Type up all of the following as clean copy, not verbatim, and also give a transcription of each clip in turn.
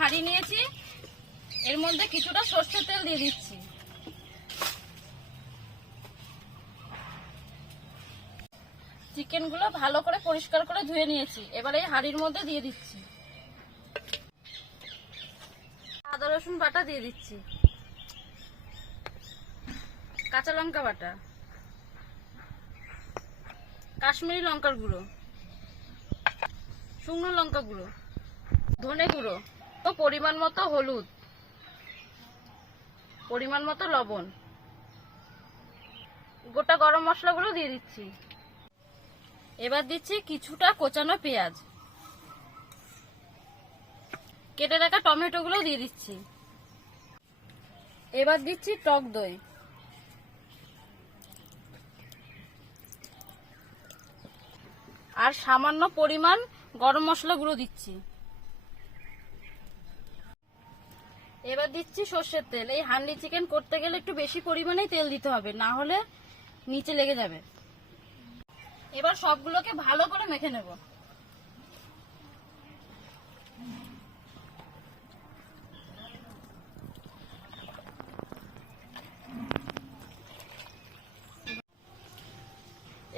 হাঁড়ি নিয়েছি, এর মধ্যে কিছুটা সর্ষের তেল দিয়ে দিচ্ছি। চিকেনগুলো ভালো করে পরিষ্কার করে ধুয়ে নিয়েছি, এবার এই হাঁড়ির মধ্যে দিয়ে দিচ্ছি। আদা রসুন বাটা দিয়ে দিচ্ছি, কাঁচা লঙ্কা বাটা, কাশ্মীরি লঙ্কার গুঁড়ো, শুকনো লঙ্কা গুঁড়ো, ধনে গুঁড়ো ও পরিমাণ মতো হলুদ, পরিমাণ মতো লবণ, গোটা গরম মশলাগুলো দিয়ে দিচ্ছি। এবার দিচ্ছি কিছুটা কোচানো পেঁয়াজ, কেটে রাখা টমেটো গুলো দিয়ে দিচ্ছি। এবার দিচ্ছি টক দই, আর সামান্য পরিমাণ গরম মশলা গুঁড়ো দিচ্ছি। এবার দিচ্ছি সর্ষের তেল। এই হান্ডি চিকেন করতে গেলে একটু বেশি পরিমাণেই তেল দিতে হবে, না হলে নিচে লেগে যাবে। এবার সবগুলোকে ভালো করে মেখে নেব।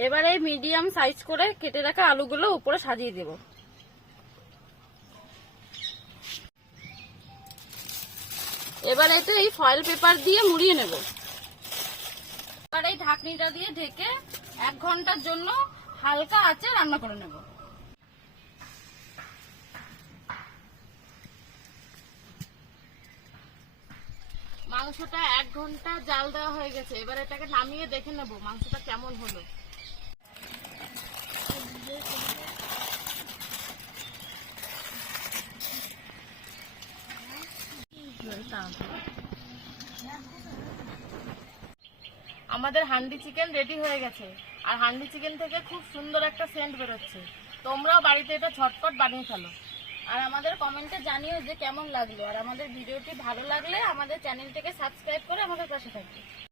এবার এই মিডিয়াম সাইজ করে কেটে রাখা আলুগুলো উপরে সাজিয়ে দেব। এবার এতে এই ফয়েল পেপার দিয়ে মুড়িয়ে নেব। এবার এই ঢাকনিটা দিয়ে ঢেকে 1 ঘন্টার জন্য হালকা আঁচে রান্না করে নেব। মাংসটা 1 ঘন্টা জাল দেওয়া হয়ে গেছে, এবার এটাকে নামিয়ে দেখে নেব মাংসটা কেমন হলো। আমাদের হান্ডি চিকেন রেডি হয়ে গেছে, আর হান্ডি চিকেন থেকে খুব সুন্দর একটা সেন্ট বেরোচ্ছে। তোমরাও বাড়িতে এটা ঝটপট বানিয়ে ফেলো, আর আমাদের কমেন্টে জানিও যে কেমন লাগলো। আর আমাদের ভিডিওটি ভালো লাগলে আমাদের চ্যানেলটিকে সাবস্ক্রাইব করে আমাদের পাশে থাকবে।